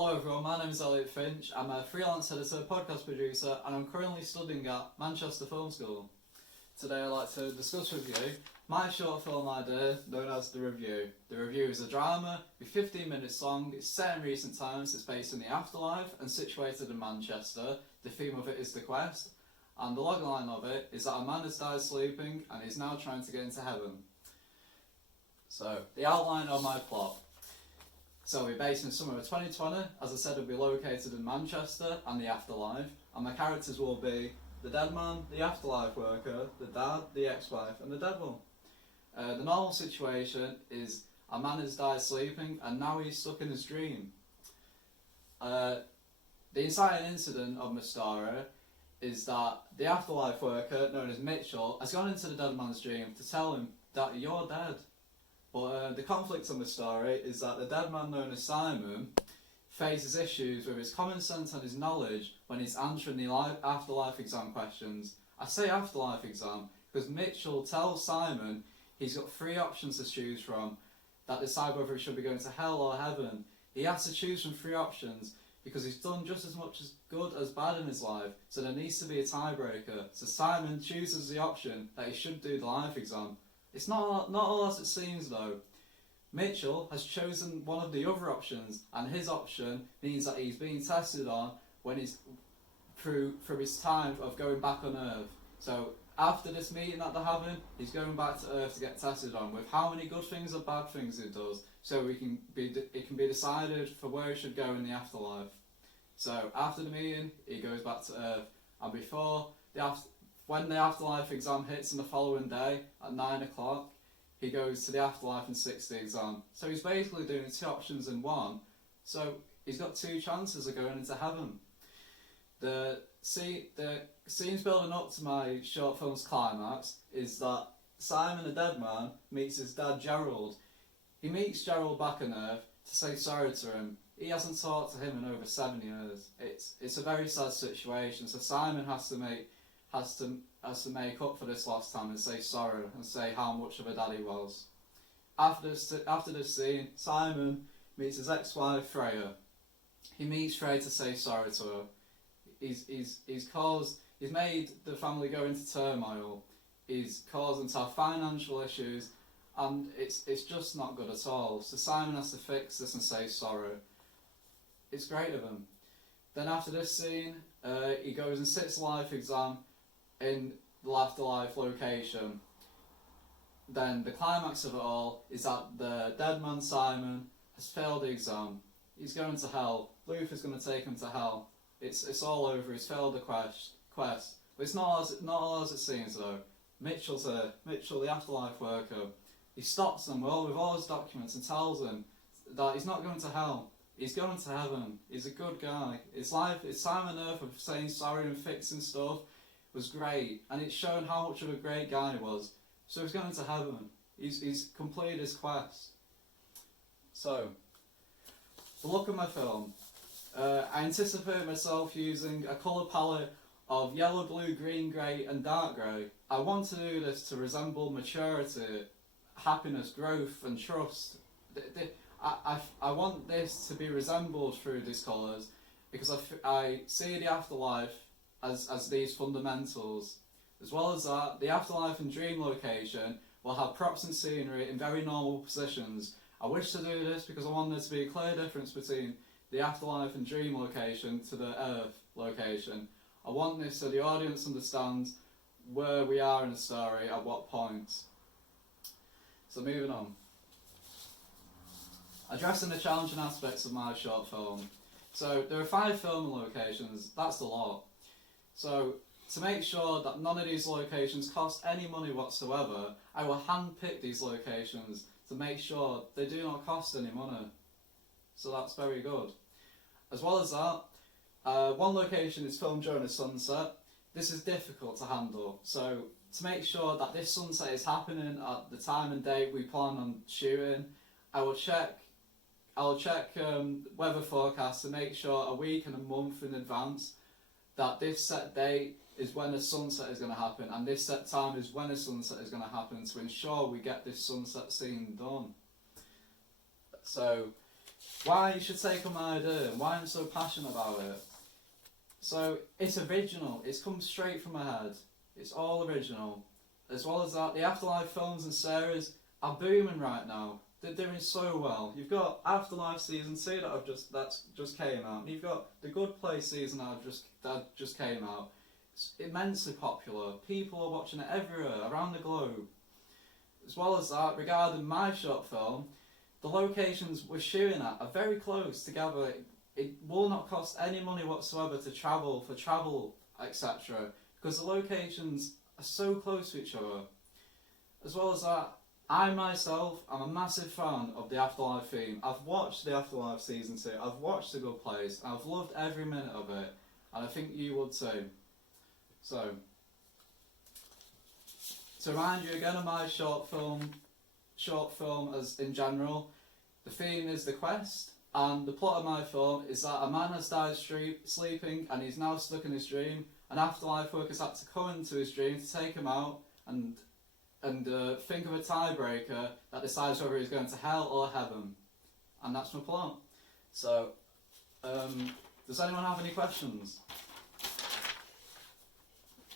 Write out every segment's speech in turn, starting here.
Hello everyone, my name is Elliot Finch. I'm a freelance editor, podcast producer, and I'm currently studying at Manchester Film School. Today I'd like to discuss with you my short film idea known as The Review. The Review is a drama with 15 minutes long, it's set in recent times, it's based in the afterlife and situated in Manchester. The theme of it is the quest, and the logline of it is that a man has died sleeping and is now trying to get into heaven. So, the outline of my plot. So we're based in summer of 2020, as I said, it'll be located in Manchester and the afterlife, and my characters will be the dead man, the afterlife worker, the dad, the ex-wife, and the devil. The normal situation is a man has died sleeping and now he's stuck in his dream. The inciting incident of my story is that the afterlife worker, known as Mitchell, has gone into the dead man's dream to tell him that you're dead. But the conflict of the story is that the dead man known as Simon faces issues with his common sense and his knowledge when he's answering the afterlife exam questions. I say afterlife exam because Mitchell tells Simon he's got 3 options to choose from that decide whether he should be going to hell or heaven. He has to choose from 3 options because he's done just as much as good as bad in his life, so there needs to be a tiebreaker. So Simon chooses the option that he should do the life exam. It's not all as it seems though. Mitchell has chosen one of the other options, and his option means that he's being tested on when he's through his time of going back on Earth. So after this meeting that they're having, he's going back to Earth to get tested on with how many good things or bad things he does, so it can be decided for where he should go in the afterlife. So after the meeting, he goes back to Earth, and when the afterlife exam hits on the following day at 9 o'clock, he goes to the afterlife and sits the exam. So he's basically doing 2 options in one. So he's got 2 chances of going into heaven. The scenes building up to my short film's climax is that Simon, the dead man, meets his dad Gerald. He meets Gerald back on Earth to say sorry to him. He hasn't talked to him in over 7 years. It's a very sad situation. So Simon has to make up for this last time and say sorry and say how much of a dad he was. After this scene, Simon meets his ex-wife Freya. He meets Freya to say sorry to her. He's made the family go into turmoil. He's caused them to have financial issues, and it's just not good at all. So Simon has to fix this and say sorry. It's great of him. Then after this scene, he goes and sits the life exam in the afterlife location. Then the climax of it all is that the dead man Simon has failed the exam. He's going to hell. Luther's going to take him to hell. It's all over. He's failed the quest. But it's not all as it seems though. Mitchell, the afterlife worker, he stops them with all his documents and tells them that he's not going to hell. He's going to heaven. He's a good guy. His time on Earth of saying sorry and fixing stuff was great, and it's shown how much of a great guy he was. So he's going to heaven. He's completed his quest. So, the look of my film. I anticipate myself using a colour palette of yellow, blue, green, grey and dark grey. I want to do this to resemble maturity, happiness, growth and trust. I want this to be resembled through these colours because I see the afterlife as these fundamentals. As well as that, the afterlife and dream location will have props and scenery in very normal positions. I wish to do this because I want there to be a clear difference between the afterlife and dream location to the Earth location. I want this so the audience understands where we are in the story at what point. So moving on. Addressing the challenging aspects of my short film. So there are 5 filming locations, that's a lot. So to make sure that none of these locations cost any money whatsoever, I will hand-pick these locations to make sure they do not cost any money. So that's very good. As well as that, one location is filmed during a sunset. This is difficult to handle. So to make sure that this sunset is happening at the time and date we plan on shooting, I will check weather forecasts to make sure a week and a month in advance that this set date is when a sunset is going to happen and this set time is when a sunset is going to happen to ensure we get this sunset scene done. So why you should take on my idea and why I'm so passionate about it. So it's original. It's come straight from my head. It's all original. As well as that, the Afterlife films and series are booming right now. They're doing so well. You've got Afterlife season 2 that's just came out. And you've got the Good Place season that just came out. It's immensely popular. People are watching it everywhere around the globe. As well as that, regarding my short film, the locations we're shooting at are very close together. It will not cost any money whatsoever to travel, etc. Because the locations are so close to each other. As well as that, I myself am a massive fan of the Afterlife theme. I've watched the Afterlife season 2, I've watched The Good Place, and I've loved every minute of it. And I think you would too. So, to remind you again of my short film as in general, the theme is the quest, and the plot of my film is that a man has died sleeping and he's now stuck in his dream. An afterlife workers had to come into his dream to take him out and think of a tiebreaker that decides whether he's going to hell or heaven. And that's my plot. So, does anyone have any questions?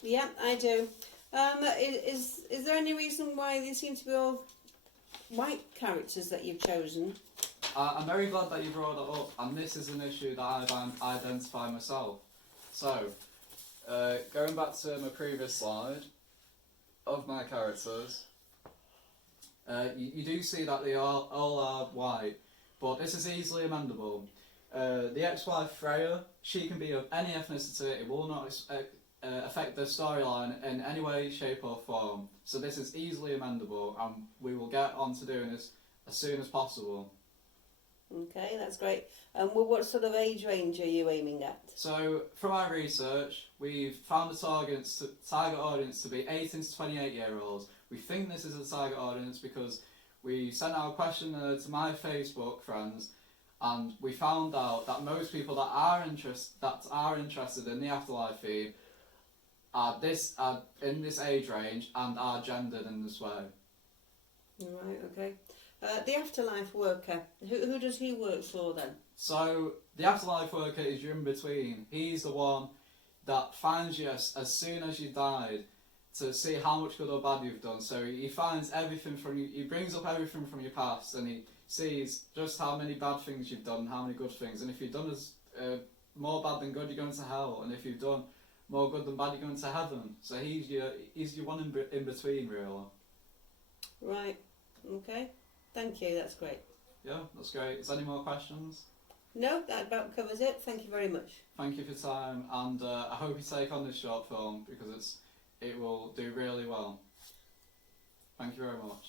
Yeah, I do. Is there any reason why they seem to be all white characters that you've chosen? I'm very glad that you brought that up, and this is an issue that I've identified myself. So, going back to my previous slide of my characters, you do see that they all are white, but this is easily amendable. The ex-wife Freya, she can be of any ethnicity. It will not affect the storyline in any way, shape or form. So this is easily amendable, and we will get on to doing this as soon as possible. Okay, that's great. Well, what sort of age range are you aiming at? So, from our research, we've found the target audience to be 18 to 28-year-olds. We think this is a target audience because we sent out a questionnaire to my Facebook friends, and we found out that most people that are interested in the afterlife theme are in this age range and are gendered in this way. Right, okay. The afterlife worker, who does he work for then? So, the afterlife worker is your in-between. He's the one that finds you as soon as you died to see how much good or bad you've done. So he finds everything from you, he brings up everything from your past, and he sees just how many bad things you've done, how many good things. And if you've done more bad than good, you're going to hell. And if you've done more good than bad, you're going to heaven. So he's your one in between, really. Right, okay. Thank you, that's great. Yeah, that's great. Is there any more questions? No, that about covers it. Thank you very much. Thank you for your time, and I hope you take on this short film because it will do really well. Thank you very much.